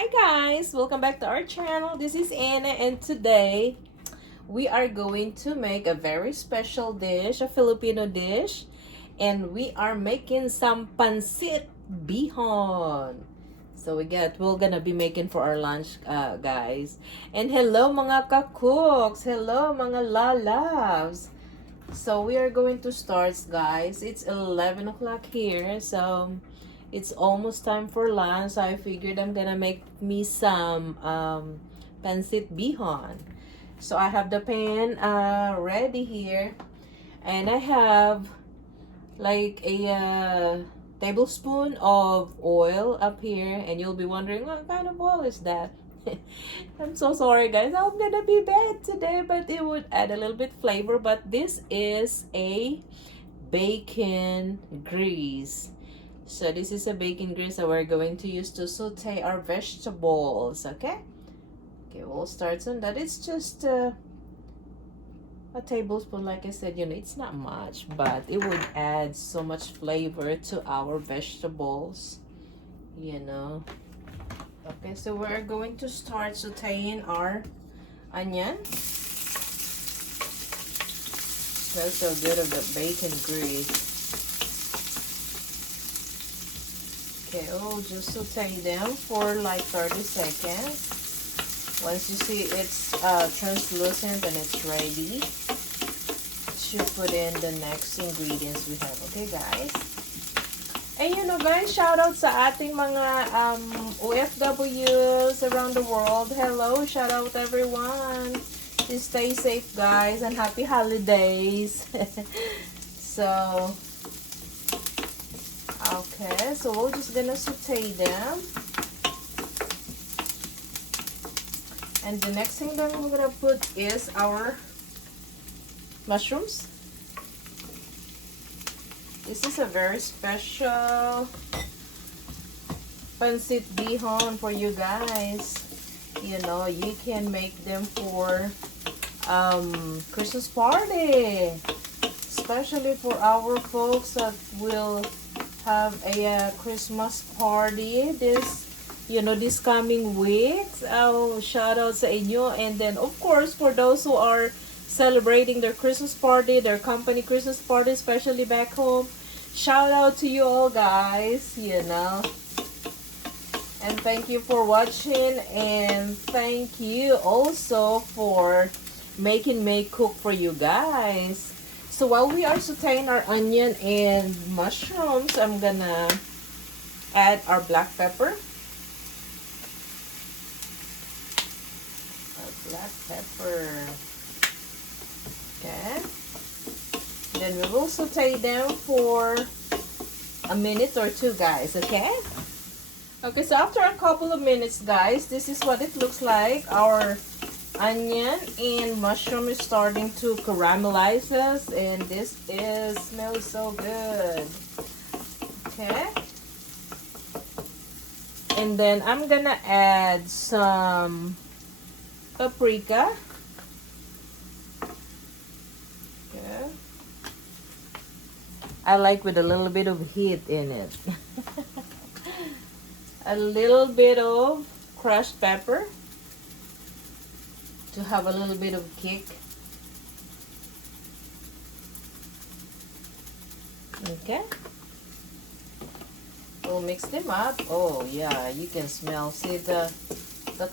Hi guys, welcome back to our channel. This is Anna and today we are going to make a very special dish, a Filipino dish, and we are making some pancit bihon. So we're gonna be making for our lunch, guys. And hello mga ka-cooks, hello mga lalabs. So we are going to start, guys. It's 11 o'clock here, so it's almost time for lunch. So I figured I'm gonna make me some pancit bihon. So I have the pan ready here, and I have like a tablespoon of oil up here, and you'll be wondering what kind of oil is that. I'm so sorry guys, I'm gonna be bad today, but it would add a little bit flavor. But this is a bacon grease. So this is a bacon grease that we're going to use to saute our vegetables. Okay, we'll start on that. It's just a tablespoon. Like I said, it's not much, but it would add so much flavor to our vegetables. Okay, so we're going to start sauteing our onion. Smells so good of the bacon grease. Okay, we'll just saute them for like 30 seconds. Once you see it's translucent and it's ready to put in the next ingredients we have. Okay, guys? And guys, shout out sa ating mga OFWs around the world. Hello, shout out everyone. Just stay safe, guys, and happy holidays. So, okay, so we're just gonna saute them. And the next thing that we're gonna put is our mushrooms. This is a very special pancit bihon for you guys. You can make them for Christmas party, especially for our folks that will have a Christmas party this coming weeks. Oh, shout out sa inyo. And then of course for those who are celebrating their Christmas party, their company Christmas party, especially back home, shout out to you all, guys. And thank you for watching, and thank you also for making me cook for you guys. So while we are sauteing our onion and mushrooms, I'm gonna add our black pepper. Our black pepper. Okay. Then we will saute them for a minute or two, guys. Okay. Okay, so after a couple of minutes, guys, this is what it looks like. Our onion and mushroom is starting to caramelize us, and this smells so good. Okay. And then I'm gonna add some paprika. Okay. I like with a little bit of heat in it. A little bit of crushed pepper to have a little bit of kick. Okay. We'll mix them up. Oh yeah, you can smell. See the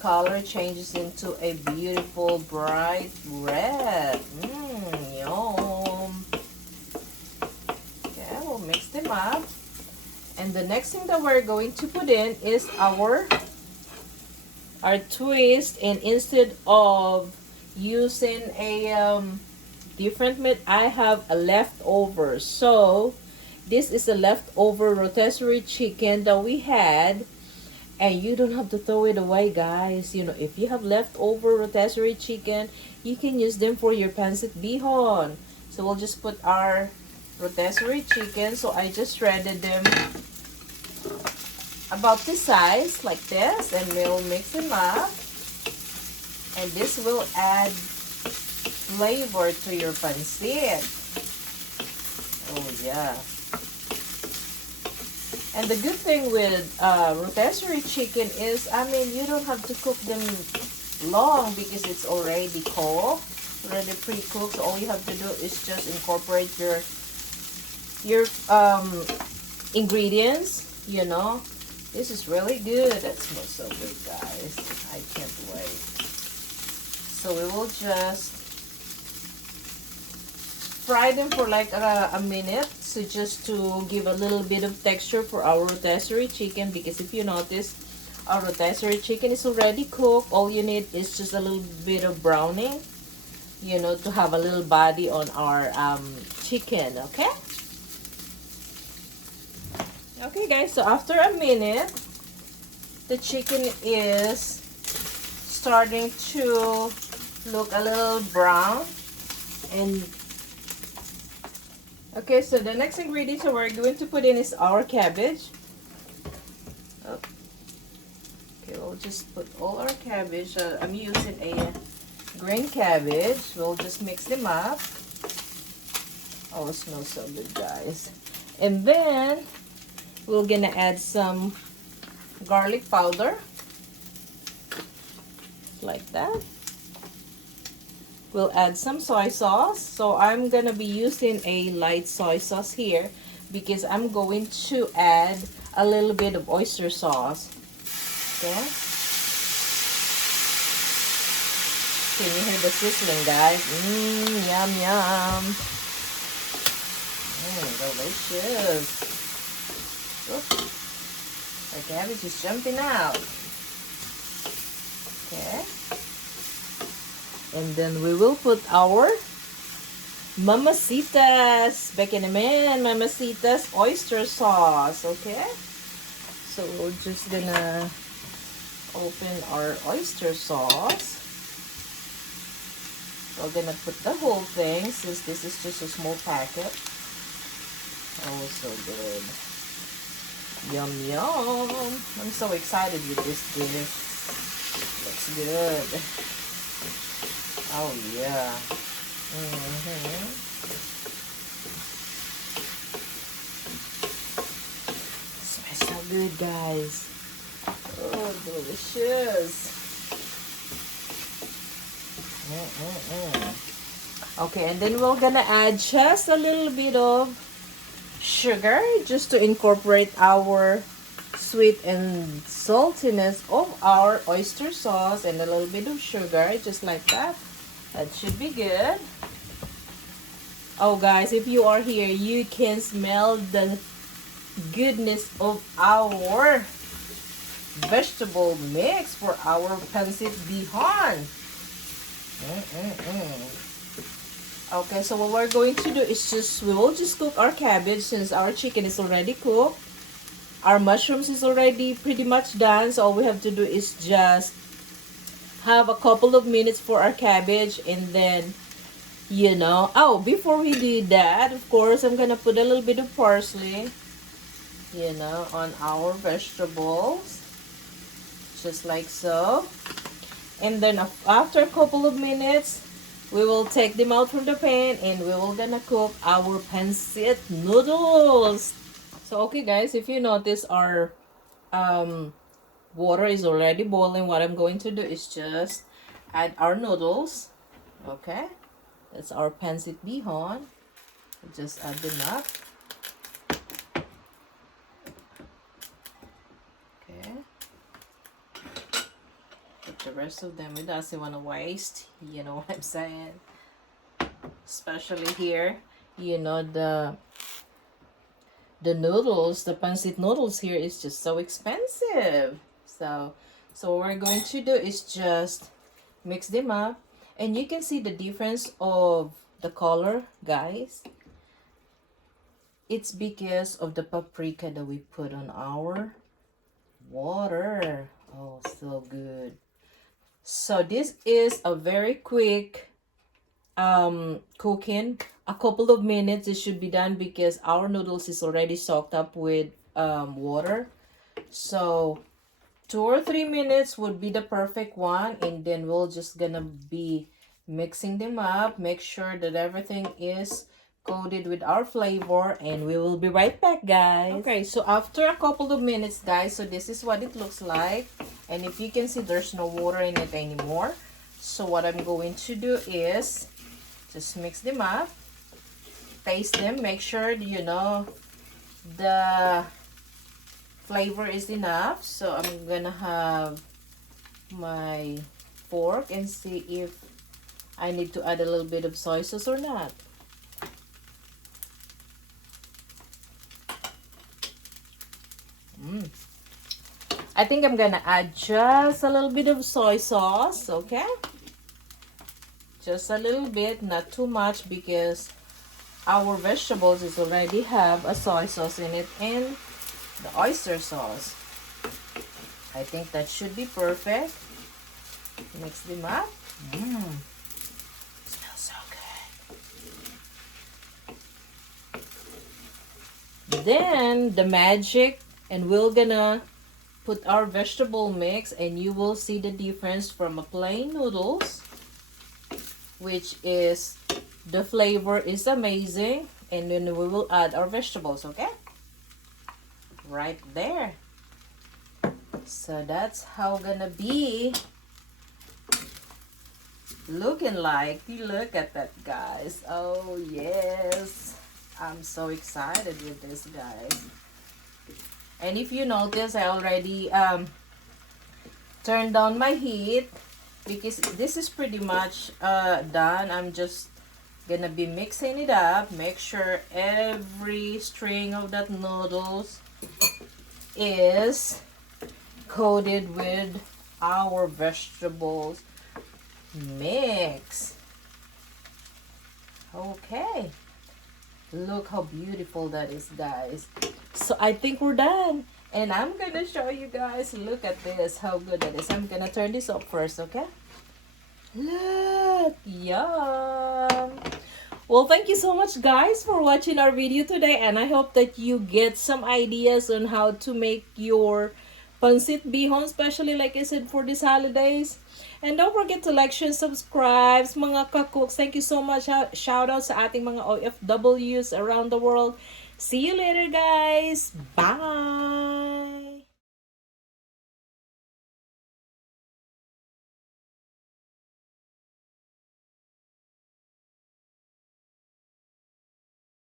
color changes into a beautiful bright red. Yum. Okay, we'll mix them up. And the next thing that we're going to put in is our twist. And instead of using a different meat, I have a leftover. So this is a leftover rotisserie chicken that we had, and you don't have to throw it away, guys. If you have leftover rotisserie chicken, you can use them for your pancit bihon. So we'll just put our rotisserie chicken. So I just shredded them about this size, like this, and we'll mix them up. And this will add flavor to your pancit. Oh yeah. And the good thing with rotisserie chicken is, I mean, you don't have to cook them long because it's already cold, already pre-cooked. So all you have to do is just incorporate your ingredients, you know. This is really good. That smells so good, guys. I can't wait. So we will just fry them for like a minute, so just to give a little bit of texture for our rotisserie chicken, because if you notice, our rotisserie chicken is already cooked. All you need is just a little bit of browning, you know, to have a little body on our chicken. Okay, guys, so after a minute, the chicken is starting to look a little brown. And okay, so the next ingredient that we're going to put in is our cabbage. Oh. Okay, we'll just put all our cabbage. I'm using a green cabbage. We'll just mix them up. Oh, it smells so good, guys. And then we're gonna add some garlic powder, like that. We'll add some soy sauce. So I'm gonna be using a light soy sauce here because I'm going to add a little bit of oyster sauce. Okay. Can you hear the sizzling, guys? Yum, yum. Delicious. Oops. Our cabbage is jumping out. Okay. And then we will put our mamacitas. Back in a minute, mamacitas oyster sauce. Okay. So we're just gonna open our oyster sauce. We're gonna put the whole thing since this is just a small packet. Oh, so good. Yum, yum. I'm so excited with this dish. Looks good. Oh, yeah. Smells so good, guys. Oh, delicious. Okay, and then we're gonna add just a little bit of sugar just to incorporate our sweet and saltiness of our oyster sauce, and a little bit of sugar, just like that. That should be good. Oh, guys, if you are here, you can smell the goodness of our vegetable mix for our pancit bihon. Okay, so what we're going to do is we will just cook our cabbage since our chicken is already cooked. Our mushrooms is already pretty much done, so all we have to do is just have a couple of minutes for our cabbage. And then, you know, oh, before we do that, of course, I'm gonna put a little bit of parsley, you know, on our vegetables, just like so. And then after a couple of minutes, we will take them out from the pan and we will gonna cook our pancit noodles. So okay, guys, if you notice, our water is already boiling. What I'm going to do is just add our noodles. Okay, that's our pancit bihon. Just add them up. Okay, put the rest of them. We doesn't want to waste, you know what I'm saying, especially here, you know, the noodles, the pancit noodles here is just so expensive. So what we're going to do is just mix them up, and you can see the difference of the color, guys. It's because of the paprika that we put on our water. Oh, so good. So this is a very quick cooking. A couple of minutes it should be done because our noodles is already soaked up with water. So 2 or 3 minutes would be the perfect one, and then we'll just gonna be mixing them up. Make sure that everything is coated with our flavor, and we will be right back, guys. Okay, so after a couple of minutes, guys, so this is what it looks like. And if you can see, there's no water in it anymore. So what I'm going to do is just mix them up, taste them, make sure you know the flavor is enough. So I'm gonna have my fork and see if I need to add a little bit of soy sauce or not. I think I'm gonna add just a little bit of soy sauce, okay? Just a little bit, not too much, because our vegetables is already have a soy sauce in it and the oyster sauce. I think that should be perfect. Mix them up. Smells so good. Then the magic, and we're gonna put our vegetable mix, and you will see the difference from a plain noodles, which is the flavor is amazing, and then we will add our vegetables, okay? Right there. So that's how gonna be looking like. Look at that, guys. Oh yes, I'm so excited with this, guys. And if you notice, I already turned down my heat because this is pretty much done. I'm just gonna be mixing it up. Make sure every string of that noodles is coated with our vegetables mix. Okay, look how beautiful that is, guys. So I think we're done, and I'm gonna show you guys. Look at this, how good that is. I'm gonna turn this up first, okay? Look, yum. Well, thank you so much, guys, for watching our video today, and I hope that you get some ideas on how to make your pancit bihon, especially like I said for these holidays. And don't forget to like, share, subscribe, mga ka-cooks. Thank you so much. Shout out sa ating mga OFWs around the world. See you later, guys. Bye.